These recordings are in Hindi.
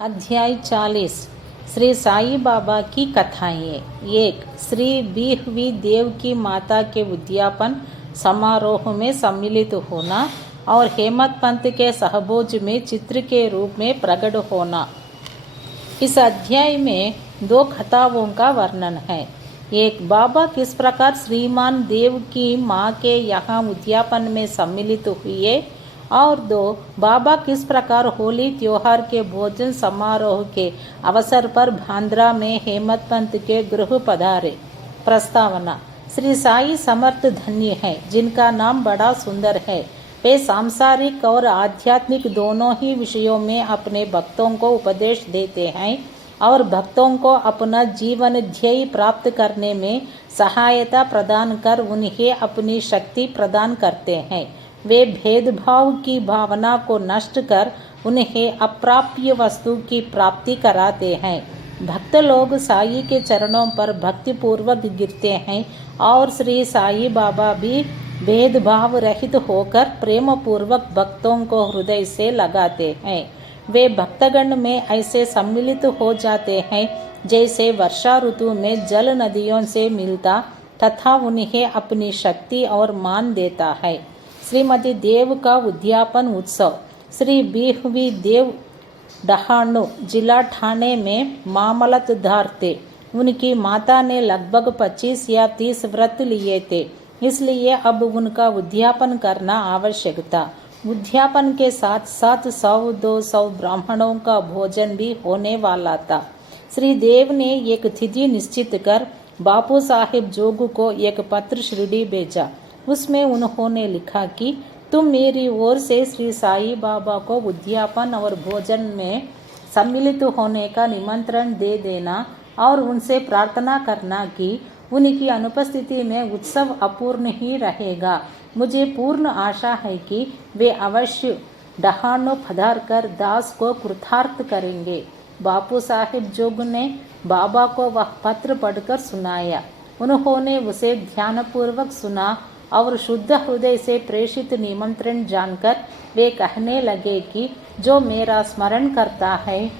अध्याय 40 श्री साई बाबा की कथाएं। 1 श्री बीहवी देव की माता के उद्यापन समारोह में सम्मिलित होना और हेमत पंत के सहभोज में चित्र के रूप में प्रकट होना। इस अध्याय में 2 कथाओं का वर्णन है। 1 बाबा किस प्रकार श्रीमान देव की माँ के यहाँ उद्यापन में सम्मिलित हुए और 2 बाबा किस प्रकार होली त्योहार के भोजन समारोह के अवसर पर बांद्रा में हेमत पंत के गृह पधारे। प्रस्तावना। श्री साई समर्थ धन्य है जिनका नाम बड़ा सुंदर है। वे सांसारिक और आध्यात्मिक दोनों ही विषयों में अपने भक्तों को उपदेश देते हैं और भक्तों को अपना जीवन ध्येय प्राप्त करने में सहायता प्रदान कर उन्हें अपनी शक्ति प्रदान करते हैं। वे भेदभाव की भावना को नष्ट कर उन्हें अप्राप्य वस्तु की प्राप्ति कराते हैं। भक्त लोग साई के चरणों पर भक्तिपूर्वक गिरते हैं और श्री साई बाबा भी भेदभाव रहित होकर प्रेम पूर्वक भक्तों को हृदय से लगाते हैं। वे भक्तगण में ऐसे सम्मिलित हो जाते हैं जैसे वर्षा ऋतु में जल नदियों से मिलता तथा उन्हें अपनी शक्ति और मान देता है। श्रीमती देव का उद्यापन उत्सव। श्री बीहवी देव डहाणु जिला ठाणे में मामलतदार थे। उनकी माता ने लगभग 25 या 30 व्रत लिए थे, इसलिए अब उनका उद्यापन करना आवश्यक था। उद्यापन के साथ साथ 100-200 ब्राह्मणों का भोजन भी होने वाला था। श्री देव ने एक तिथि निश्चित कर बापू साहिब जोग को एक पत्र शिरडी भेजा। उसमें उन्होंने लिखा कि तुम मेरी ओर से श्री साई बाबा को उद्यापन और भोजन में सम्मिलित होने का निमंत्रण दे देना और उनसे प्रार्थना करना कि उनकी अनुपस्थिति में उत्सव अपूर्ण ही रहेगा। मुझे पूर्ण आशा है कि वे अवश्य डहाणु पधार कर दास को कृतार्थ करेंगे। बापू साहिब जोग ने बाबा को वह पत्र पढ़कर सुनाया। उन्होंने उसे ध्यानपूर्वक सुना और शुद्ध हृदय से प्रेषित निमंत्रण जानकर वे कहने लगे कि जो मेरा स्मरण करता है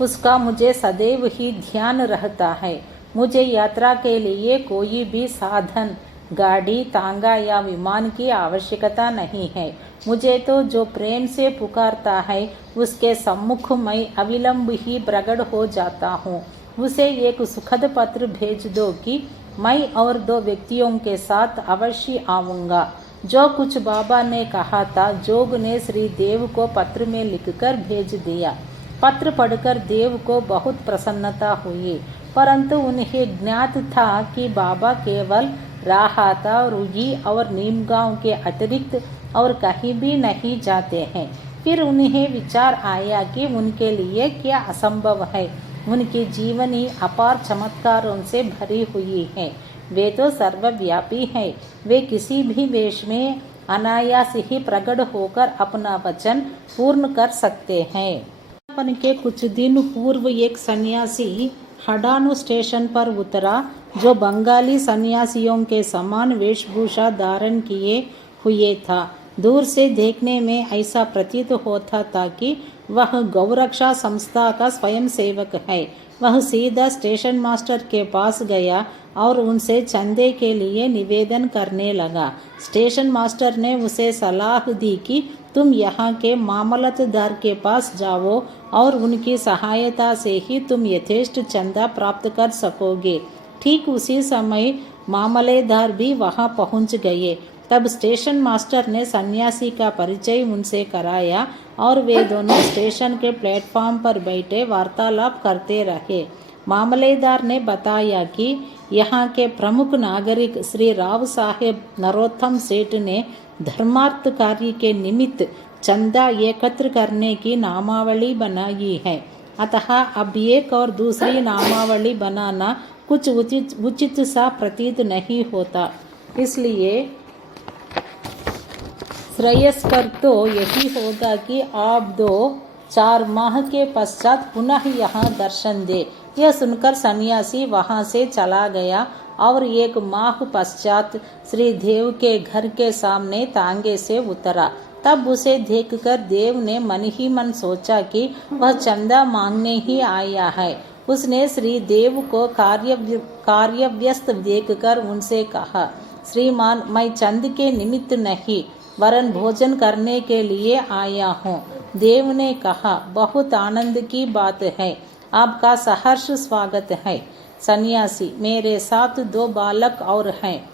उसका मुझे सदैव ही ध्यान रहता है। मुझे यात्रा के लिए कोई भी साधन, गाड़ी, तांगा या विमान की आवश्यकता नहीं है। मुझे तो जो प्रेम से पुकारता है उसके सम्मुख मैं अविलंब ही प्रकट हो जाता हूँ। उसे एक सुखद पत्र भेज दो कि मैं और 2 व्यक्तियों के साथ अवश्य आऊँगा। जो कुछ बाबा ने कहा था जोग ने श्री देव को पत्र में लिखकर भेज दिया। पत्र पढ़कर देव को बहुत प्रसन्नता हुई, परंतु उन्हें ज्ञात था कि बाबा केवल राहाता, रुई और नीमगांव के अतिरिक्त और कहीं भी नहीं जाते हैं। फिर उन्हें विचार आया कि उनके लिए क्या असंभव है। उनकी जीवनी अपार चमत्कारों से भरी हुई है। वे तो सर्वव्यापी हैं। वे किसी भी वेश में अनायास ही प्रकट होकर अपना वचन पूर्ण कर सकते हैं। अपन के कुछ दिन पूर्व एक सन्यासी हडानु स्टेशन पर उतरा जो बंगाली सन्यासियों के समान वेशभूषा धारण किए हुए था। दूर से देखने में ऐसा प्रतीत होता था कि वह गौरक्षा संस्था का स्वयंसेवक है। वह सीधा स्टेशन मास्टर के पास गया और उनसे चंदे के लिए निवेदन करने लगा। स्टेशन मास्टर ने उसे सलाह दी कि तुम यहाँ के मामलतदार के पास जाओ और उनकी सहायता से ही तुम यथेष्ट चंदा प्राप्त कर सकोगे। ठीक उसी समय मामलेदार भी वहाँ पहुँच गए। तब स्टेशन मास्टर ने सन्यासी का परिचय उनसे कराया और वे दोनों स्टेशन के प्लेटफॉर्म पर बैठे वार्तालाप करते रहे। मामलेदार ने बताया कि यहाँ के प्रमुख नागरिक श्री राव साहेब नरोत्तम सेठ ने धर्मार्थ कार्य के निमित्त चंदा एकत्र करने की नामावली बनाई है। अतः अब एक और दूसरी नामावली बनाना कुछ उचित सा प्रतीत नहीं होता। इसलिए श्रेयस्कर तो यही होगा कि आप 2-4 माह के पश्चात पुनः यहाँ दर्शन दे। यह सुनकर सन्यासी वहाँ से चला गया और 1 माह पश्चात श्री देव के घर के सामने तांगे से उतरा। तब उसे देखकर देव ने मन ही मन सोचा कि वह चंदा मांगने ही आया है। उसने श्री देव को कार्यव्यस्त देखकर उनसे कहा, श्रीमान, मैं चंद के निमित्त नहीं वरन भोजन करने के लिए आया हूँ। देव ने कहा, बहुत आनंद की बात है, आपका सहर्ष स्वागत है। सन्यासी, मेरे साथ 2 बालक और हैं।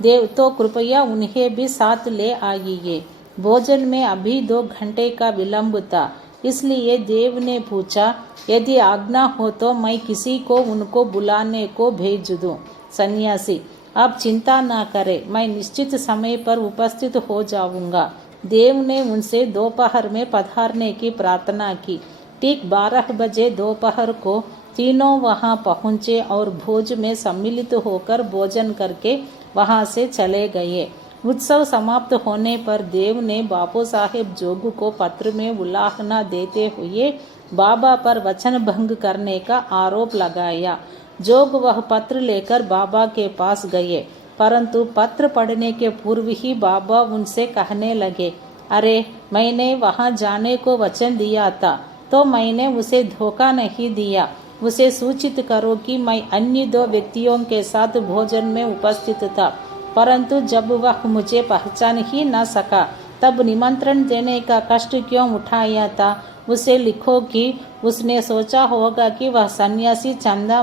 देव, तो कृपया उन्हें भी साथ ले आइए। भोजन में अभी 2 घंटे का विलंब था, इसलिए देव ने पूछा, यदि आज्ञा हो तो मैं किसी को उनको बुलाने को भेज दूं। सन्यासी, आप चिंता ना करें, मैं निश्चित समय पर उपस्थित हो जाऊंगा। देव ने उनसे दोपहर में पधारने की प्रार्थना की। ठीक 12 बजे दोपहर को तीनों वहां पहुंचे और भोज में सम्मिलित होकर भोजन करके वहां से चले गए। उत्सव समाप्त होने पर देव ने बापू साहेब जोग को पत्र में उल्लाहना देते हुए बाबा पर वचन भंग करने का आरोप लगाया। जोग वह पत्र लेकर बाबा के पास गए, परंतु पत्र पढ़ने के पूर्व ही बाबा उनसे कहने लगे, अरे, मैंने वहां जाने को वचन दिया था, तो मैंने उसे धोखा नहीं दिया। उसे सूचित करो कि मैं अन्य 2 व्यक्तियों के साथ भोजन में उपस्थित था, परंतु जब वह मुझे पहचान ही न सका तब निमंत्रण देने का कष्ट क्यों उठाया था। उसे लिखो कि उसने सोचा होगा कि वह सन्यासी चंदा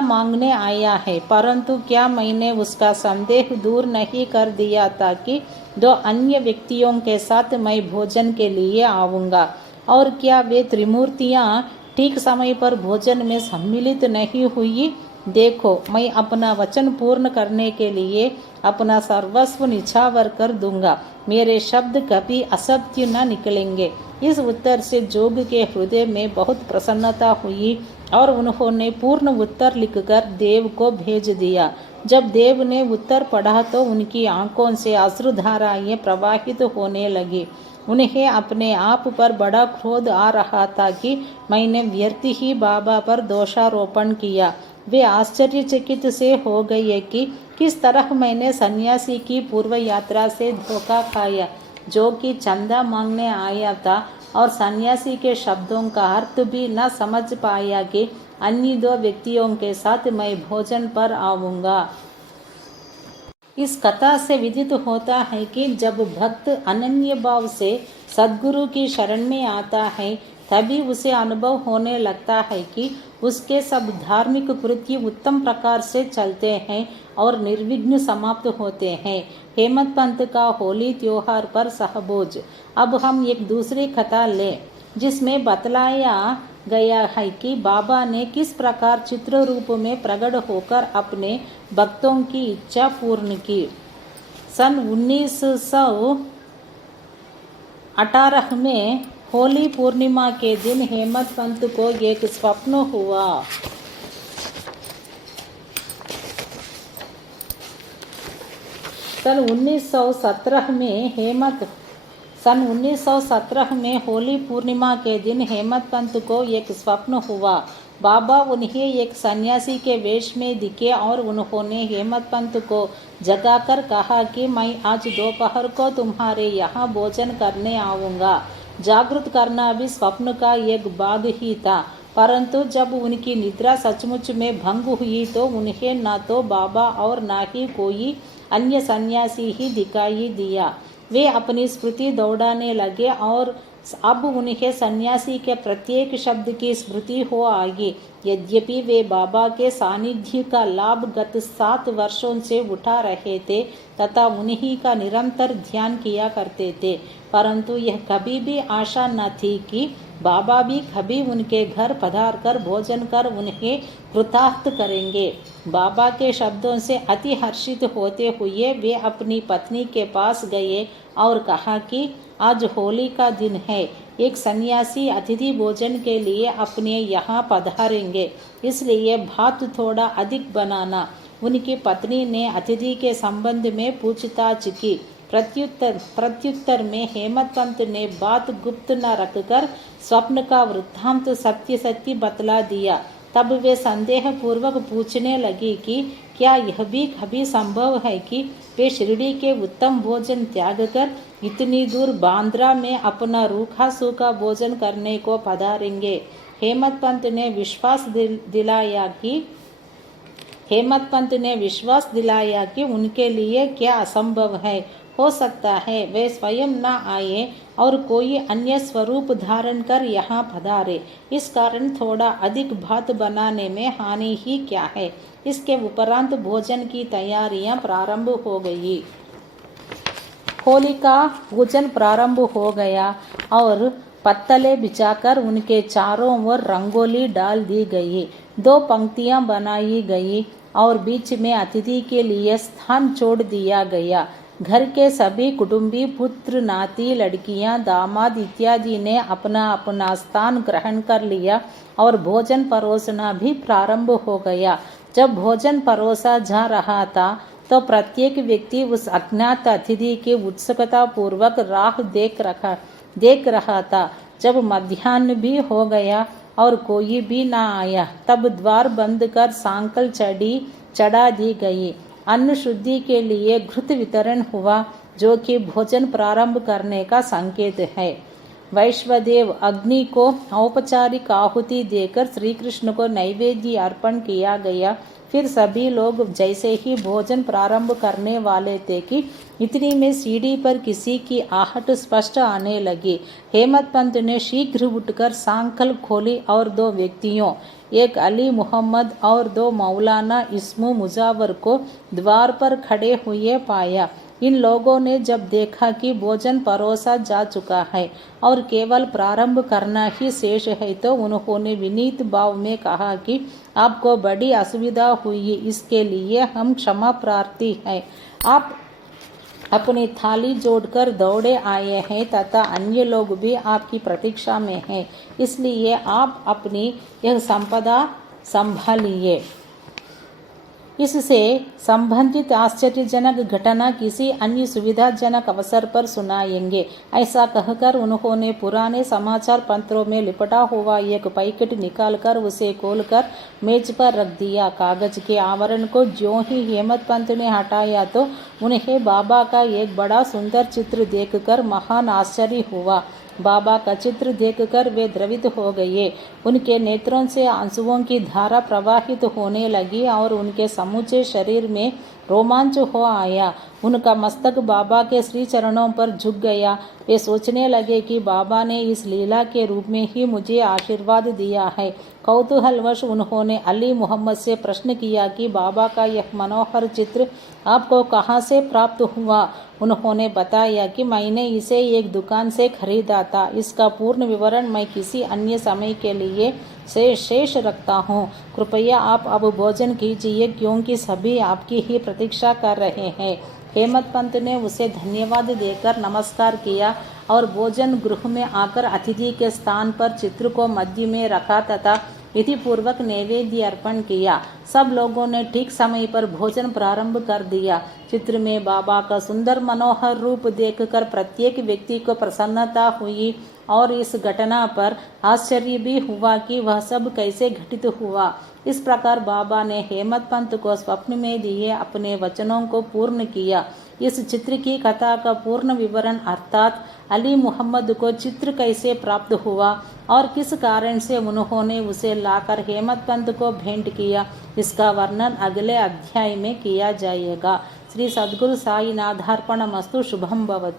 मांगने आया है, परंतु क्या मैंने उसका संदेह दूर नहीं कर दिया था कि 2 अन्य व्यक्तियों के साथ मैं भोजन के लिए आऊँगा, और क्या वे त्रिमूर्तियाँ ठीक समय पर भोजन में सम्मिलित नहीं हुई। देखो, मैं अपना वचन पूर्ण करने के लिए अपना सर्वस्व निछावर कर दूंगा, मेरे शब्द कभी असत्य न निकलेंगे। इस उत्तर से जोग के हृदय में बहुत प्रसन्नता हुई और उन्होंने पूर्ण उत्तर लिखकर देव को भेज दिया। जब देव ने उत्तर पढ़ा तो उनकी आंखों से अश्रुधाराएं प्रवाहित होने लगी। उन्हें अपने आप पर बड़ा क्रोध आ रहा था कि मैंने व्यर्थ ही बाबा पर दोषारोपण किया। वे आश्चर्यचकित से हो गए कि किस तरह मैंने सन्यासी की पूर्व यात्रा से धोखा खाया, जो कि चंदा मांगने आया था, और सन्यासी के शब्दों का अर्थ भी न समझ पाया कि अन्य 2 व्यक्तियों के साथ मैं भोजन पर आऊँगा। इस कथा से विदित होता है कि जब भक्त अनन्य भाव से सद्गुरु की शरण में आता है, तभी उसे अनुभव होने लगता है कि उसके सब धार्मिक कृत्य उत्तम प्रकार से चलते हैं और निर्विघ्न समाप्त होते हैं। हेमंत पंत का होली त्योहार पर सहभोज। अब हम एक दूसरी कथा लें, जिसमें बतलाया गया है कि बाबा ने किस प्रकार चित्र रूप में प्रकट होकर अपने भक्तों की इच्छा पूर्ण की। सन 1918 में होली पूर्णिमा के दिन हेमंत पंत को एक स्वप्न हुआ। सन 1917 में होली पूर्णिमा के दिन हेमंत पंत को एक स्वप्न हुआ। बाबा उन्हें एक सन्यासी के वेश में दिखे और उन्होंने हेमंत पंत को जगाकर कहा कि मैं आज दोपहर को तुम्हारे यहाँ भोजन करने आऊँगा। जागृत करना भी स्वप्न का एक भाग ही था, परंतु जब उनकी निद्रा सचमुच में भंग हुई तो उन्हें न तो बाबा और न ही कोई अन्य सन्यासी ही दिखाई दिया। वे अपनी स्मृति दौड़ाने लगे और अब उन्हें सन्यासी के प्रत्येक शब्द की स्मृति हो आई। यद्यपि वे बाबा के सानिध्य का लाभ गत 7 वर्षों से उठा रहे थे तथा उन्हीं का निरंतर ध्यान किया करते थे, परंतु यह कभी भी आशा न थी कि बाबा भी कभी उनके घर पधारकर भोजन कर उन्हें कृतार्थ करेंगे। बाबा के शब्दों से अति हर्षित होते हुए वे अपनी पत्नी के पास गए और कहा कि आज होली का दिन है, एक सन्यासी अतिथि भोजन के लिए अपने यहाँ पधारेंगे, इसलिए भात थोड़ा अधिक बनाना। उनकी पत्नी ने अतिथि के संबंध में पूछताछ की। प्रत्युत्तर में हेमंत पंत ने बात गुप्त न रखकर स्वप्न का वृत्तांत सत्य बतला दिया। तब वे संदेह पूर्वक पूछने लगी कि क्या यह भी कभी संभव है कि वे शिरडी के उत्तम भोजन त्याग कर इतनी दूर बांद्रा में अपना रूखा सूखा भोजन करने को पधारेंगे। हेमंत पंत ने विश्वास दिलाया कि उनके लिए क्या असंभव है। हो सकता है वे स्वयं न आए और कोई अन्य स्वरूप धारण कर यहाँ पधारे। इस कारण थोड़ा अधिक भात बनाने में हानि ही क्या है। इसके उपरांत भोजन की तैयारियां प्रारंभ हो गई। होली का पूजन प्रारंभ हो गया और पत्तले बिछाकर उनके चारों ओर रंगोली डाल दी गई। 2 पंक्तियां बनाई गई और बीच में अतिथि के लिए स्थान छोड़ दिया गया। घर के सभी कुटुंबी पुत्र नाती लड़कियां दामाद इत्यादि ने अपना अपना स्थान ग्रहण कर लिया और भोजन परोसना भी प्रारंभ हो गया। जब भोजन परोसा जा रहा था तो प्रत्येक व्यक्ति उस अज्ञात अतिथि की उत्सुकता पूर्वक राह देख रहा था। जब मध्याह्न भी हो गया और कोई भी न आया तब द्वार बंद कर सांकल चढ़ा दी गई। अन्न शुद्धि के लिए घृत वितरण हुआ जो कि भोजन प्रारंभ करने का संकेत है। वैश्वदेव अग्नि को औपचारिक आहुति देकर श्री कृष्ण को नैवेद्य अर्पण किया गया। फिर सभी लोग जैसे ही भोजन प्रारंभ करने वाले थे कि इतनी में सीढ़ी पर किसी की आहट स्पष्ट आने लगी। हेमंत पंत ने शीघ्र उठकर सांकल खोली और 2 व्यक्तियों, एक अली मोहम्मद और 2 मौलाना इस्मू मुजावर को द्वार पर खड़े हुए पाया। इन लोगों ने जब देखा कि भोजन परोसा जा चुका है और केवल प्रारंभ करना ही शेष है तो उन्होंने विनीत भाव में कहा कि आपको बड़ी असुविधा हुई, इसके लिए हम क्षमा प्रार्थी हैं। आप अपनी थाली जोड़कर दौड़े आए हैं तथा अन्य लोग भी आपकी प्रतीक्षा में हैं, इसलिए आप अपनी यह संपदा संभालिए। इससे संबंधित आश्चर्यजनक घटना किसी अन्य सुविधाजनक अवसर पर सुनाएंगे। ऐसा कहकर उन्होंने पुराने समाचार पत्रों में लिपटा हुआ एक पैकेट निकालकर उसे खोलकर मेज पर रख दिया। कागज के आवरण को ज्यों ही हेमंत पंत ने हटाया तो उन्हें बाबा का एक बड़ा सुंदर चित्र देखकर महान आश्चर्य हुआ। बाबा का चित्र देखकर वे द्रवित हो गए। उनके नेत्रों से आंसुओं की धारा प्रवाहित होने लगी और उनके समूचे शरीर में रोमांच हो आया। उनका मस्तक बाबा के श्री चरणों पर झुक गया। वे सोचने लगे कि बाबा ने इस लीला के रूप में ही मुझे आशीर्वाद दिया है। कौतूहलवश उन्होंने अली मोहम्मद से प्रश्न किया कि बाबा का यह मनोहर चित्र आपको कहाँ से प्राप्त हुआ। उन्होंने बताया कि मैंने इसे एक दुकान से खरीदा था। इसका पूर्ण विवरण मैं किसी अन्य समय के लिए शेष रखता हूँ। कृपया आप अब भोजन कीजिए क्योंकि सभी आपकी ही प्रतीक्षा कर रहे हैं। हेमंत पंत ने उसे धन्यवाद देकर नमस्कार किया और भोजन गृह में आकर अतिथि के स्थान पर चित्र को मध्य में रखा तथा विधि पूर्वक नैवेद्य अर्पण किया। सब लोगों ने ठीक समय पर भोजन प्रारंभ कर दिया। चित्र में बाबा का सुंदर मनोहर रूप देखकर प्रत्येक व्यक्ति को प्रसन्नता हुई और इस घटना पर आश्चर्य भी हुआ कि वह सब कैसे घटित हुआ। इस प्रकार बाबा ने हेमंत पंत को स्वप्न में दिए अपने वचनों को पूर्ण किया। इस चित्र की कथा का पूर्ण विवरण अर्थात अली मोहम्मद को चित्र कैसे प्राप्त हुआ और किस कारण से उन्होंने उसे लाकर हेमंत पंत को भेंट किया, इसका वर्णन अगले अध्याय में किया जाएगा। श्री सद्गुरु साईनाथार्पणमस्तु। शुभम भवतु।